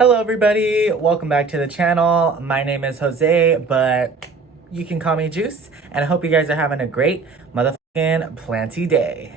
Hello everybody, welcome back to the channel. My name is Jose, but you can call me Juice, and I hope you guys are having a great motherfucking planty day.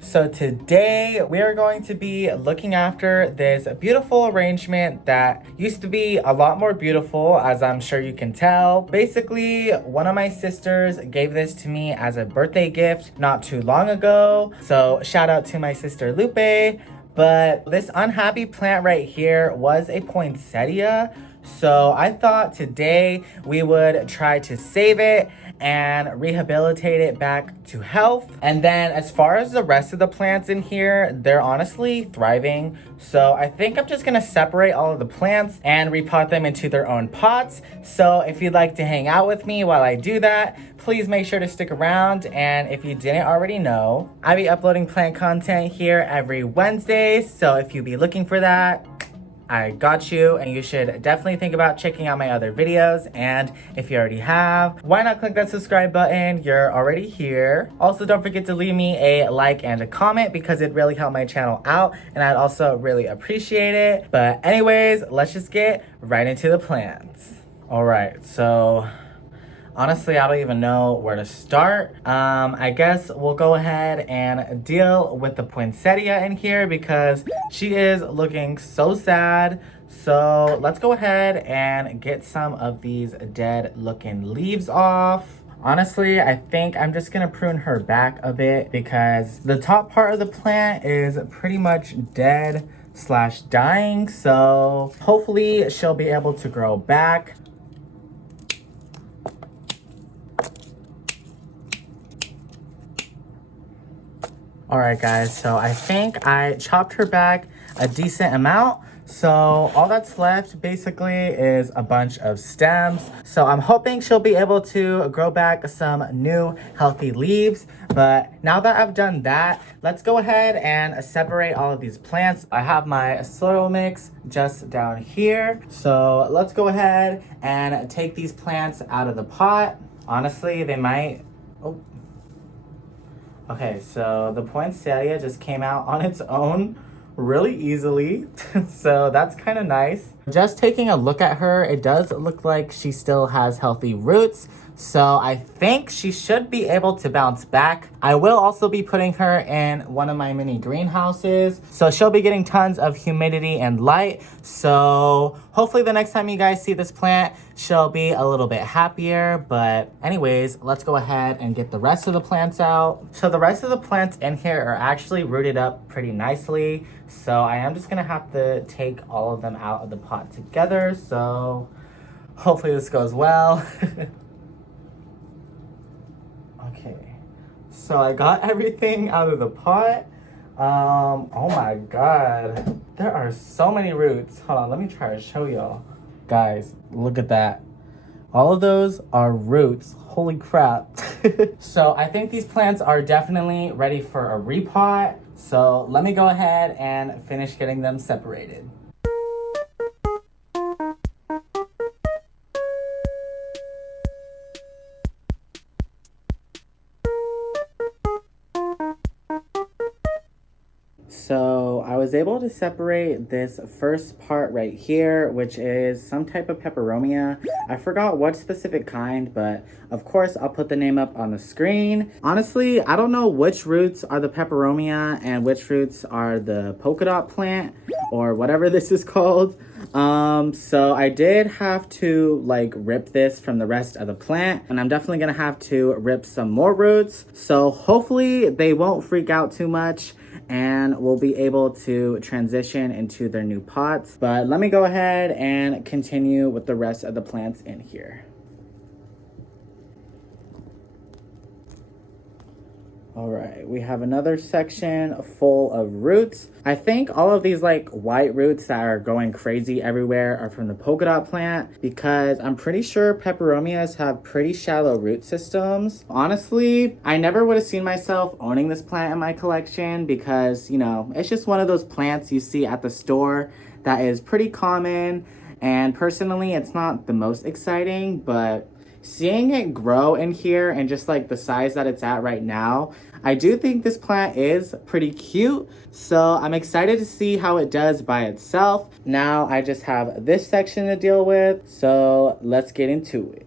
So today we are going to be looking after this beautiful arrangement that used to be a lot more beautiful, as I'm sure you can tell. Basically, one of my sisters gave this to me as a birthday gift not too long ago. So shout out to my sister Lupe. But this unhappy plant right here was a poinsettia. So I thought today we would try to save it and rehabilitate it back to health. And then as far as the rest of the plants in here, they're honestly thriving. So I think I'm just gonna separate all of the plants and repot them into their own pots. So if you'd like to hang out with me while I do that, please make sure to stick around. And if you didn't already know, I be uploading plant content here every Wednesday. So if you be looking for that, I got you, and you should definitely think about checking out my other videos. And if you already have, why not click that subscribe button? You're already here. Also, don't forget to leave me a like and a comment because it really helped my channel out, and I'd also really appreciate it. But anyways, let's just get right into the plants. All right, so honestly, I don't even know where to start. I guess we'll go ahead and deal with the poinsettia in here because she is looking so sad. So let's go ahead and get some of these dead looking leaves off. Honestly, I think I'm just gonna prune her back a bit because the top part of the plant is pretty much dead slash dying. So hopefully she'll be able to grow back. All right, guys, so I think I chopped her back a decent amount. So all that's left basically is a bunch of stems. So I'm hoping she'll be able to grow back some new healthy leaves. But now that I've done that, let's go ahead and separate all of these plants. I have my soil mix just down here. So let's go ahead and take these plants out of the pot. Honestly, they might, oh. Okay, so the poinsettia just came out on its own really easily. So that's kind of nice. Just taking a look at her, it does look like she still has healthy roots. So I think she should be able to bounce back. I will also be putting her in one of my mini greenhouses. So she'll be getting tons of humidity and light. So hopefully the next time you guys see this plant, she'll be a little bit happier. But anyways, let's go ahead and get the rest of the plants out. So the rest of the plants in here are actually rooted up pretty nicely. So I am just gonna have to take all of them out of the pot together. So hopefully this goes well. Okay, so I got everything out of the pot. Oh my god, there are so many roots. Hold on, let me try to show y'all. Guys, look at that. All of those are roots. Holy crap. So I think these plants are definitely ready for a repot. So let me go ahead and finish getting them separated. So I was able to separate this first part right here, which is some type of peperomia. I forgot what specific kind, but of course I'll put the name up on the screen. Honestly, I don't know which roots are the peperomia and which roots are the polka dot plant or whatever this is called. So I did have to like rip this from the rest of the plant, and I'm definitely gonna have to rip some more roots. So hopefully they won't freak out too much and we'll be able to transition into their new pots. But let me go ahead and continue with the rest of the plants in here. All right, we have another section full of roots. I think all of these like white roots that are going crazy everywhere are from the polka dot plant because I'm pretty sure peperomias have pretty shallow root systems. Honestly, I never would have seen myself owning this plant in my collection because, you know, it's just one of those plants you see at the store that is pretty common. And personally, it's not the most exciting, but seeing it grow in here and just like the size that it's at right now, I do think this plant is pretty cute, so I'm excited to see how it does by itself. Now I just have this section to deal with, so let's get into it.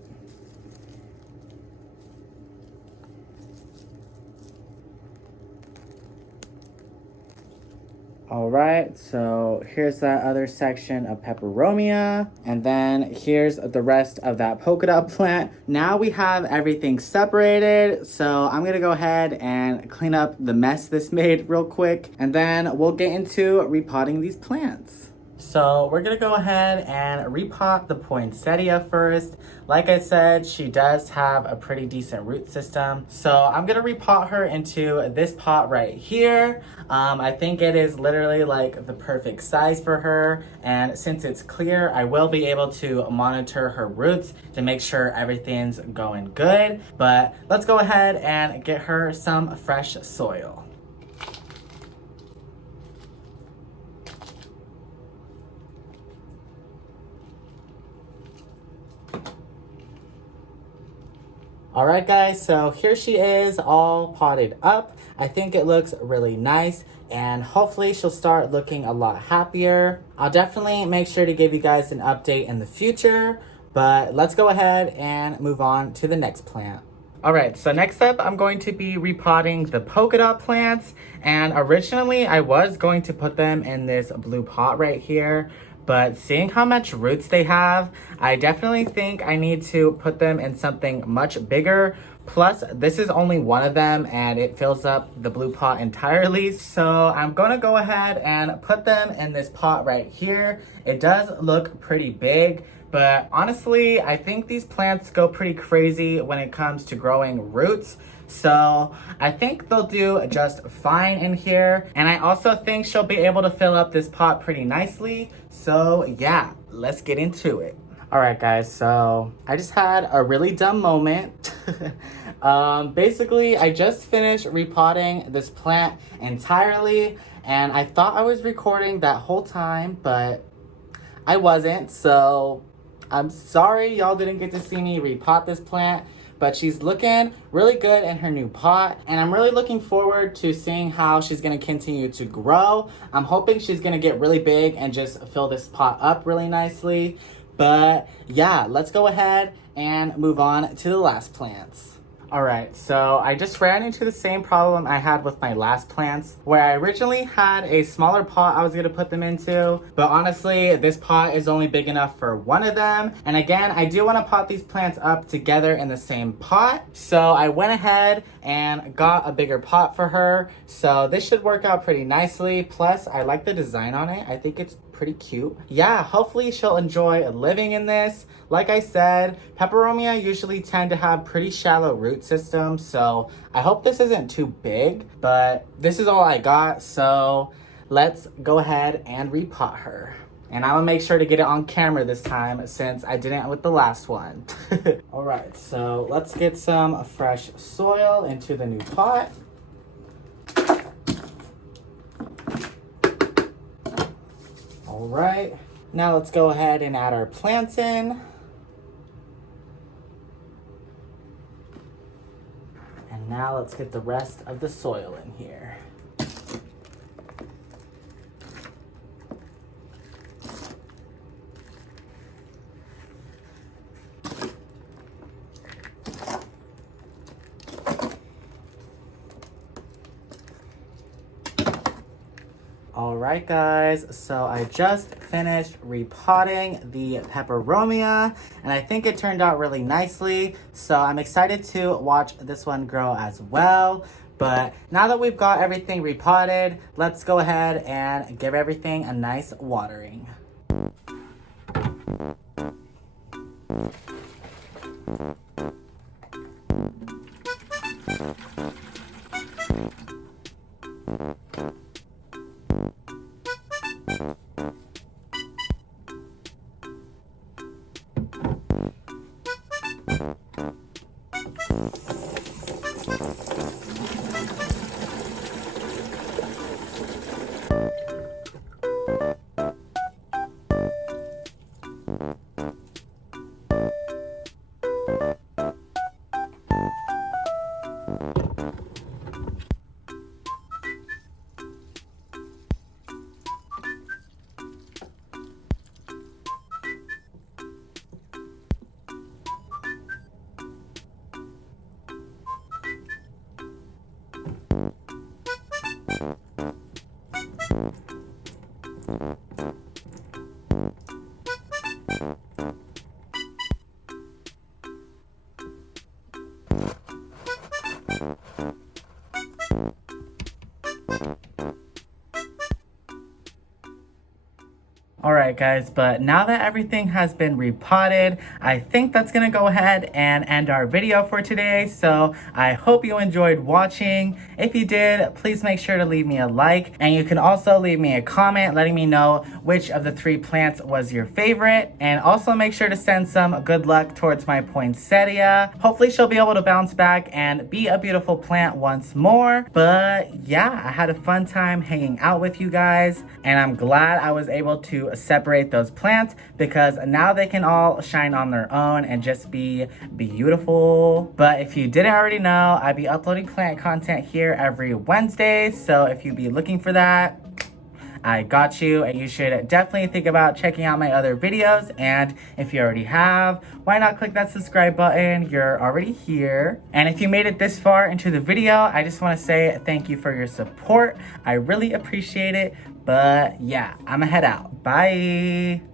All right, so here's that other section of peperomia, and then here's the rest of that polka dot plant. Now we have everything separated, so I'm gonna go ahead and clean up the mess this made real quick, and then we'll get into repotting these plants. So we're gonna go ahead and repot the poinsettia first. Like I said, she does have a pretty decent root system. So I'm gonna repot her into this pot right here. I think it is literally like the perfect size for her. And since it's clear, I will be able to monitor her roots to make sure everything's going good. But let's go ahead and get her some fresh soil. All right, guys, so here she is all potted up. I think it looks really nice, and hopefully she'll start looking a lot happier. I'll definitely make sure to give you guys an update in the future, but let's go ahead and move on to the next plant. All right, so next up, I'm going to be repotting the polka dot plants, and originally I was going to put them in this blue pot right here, but seeing how much roots they have, I definitely think I need to put them in something much bigger. Plus, this is only one of them and it fills up the blue pot entirely. So I'm gonna go ahead and put them in this pot right here. It does look pretty big, but honestly, I think these plants go pretty crazy when it comes to growing roots. So I think they'll do just fine in here. And I also think she'll be able to fill up this pot pretty nicely. So yeah, let's get into it. All right, guys, so I just had a really dumb moment. Basically, I just finished repotting this plant entirely, and I thought I was recording that whole time, but I wasn't. So I'm sorry y'all didn't get to see me repot this plant, but she's looking really good in her new pot, and I'm really looking forward to seeing how she's gonna continue to grow. I'm hoping she's gonna get really big and just fill this pot up really nicely. But yeah, let's go ahead and move on to the last plants. All right, so I just ran into the same problem I had with my last plants, where I originally had a smaller pot I was gonna put them into, but honestly, this pot is only big enough for one of them. And again, I do wanna pot these plants up together in the same pot. So I went ahead and got a bigger pot for her. So this should work out pretty nicely. Plus, I like the design on it. I think it's pretty cute. Yeah, hopefully she'll enjoy living in this. Like I said, peperomia usually tend to have pretty shallow root systems, so I hope this isn't too big, but this is all I got, so let's go ahead and repot her. And I'm gonna make sure to get it on camera this time since I didn't with the last one. All right, so let's get some fresh soil into the new pot. All right, now let's go ahead and add our plants in. And now let's get the rest of the soil in here. All right, guys, so I just finished repotting the peperomia, and I think it turned out really nicely. So I'm excited to watch this one grow as well. But now that we've got everything repotted, let's go ahead and give everything a nice watering. Alright guys, but now that everything has been repotted, I think that's gonna go ahead and end our video for today. So I hope you enjoyed watching. If you did, please make sure to leave me a like, and you can also leave me a comment letting me know which of the 3 plants was your favorite, and also make sure to send some good luck towards my poinsettia. Hopefully she'll be able to bounce back and be a beautiful plant once more. But yeah, I had a fun time hanging out with you guys, and I'm glad I was able to separate those plants because now they can all shine on their own and just be beautiful. But if you didn't already know, I'd be uploading plant content here every Wednesday, so if you'd be looking for that, I got you, and you should definitely think about checking out my other videos. And if you already have, why not click that subscribe button? You're already here. And if you made it this far into the video, I just want to say thank you for your support. I really appreciate it. But yeah, I'm gonna head out. Bye.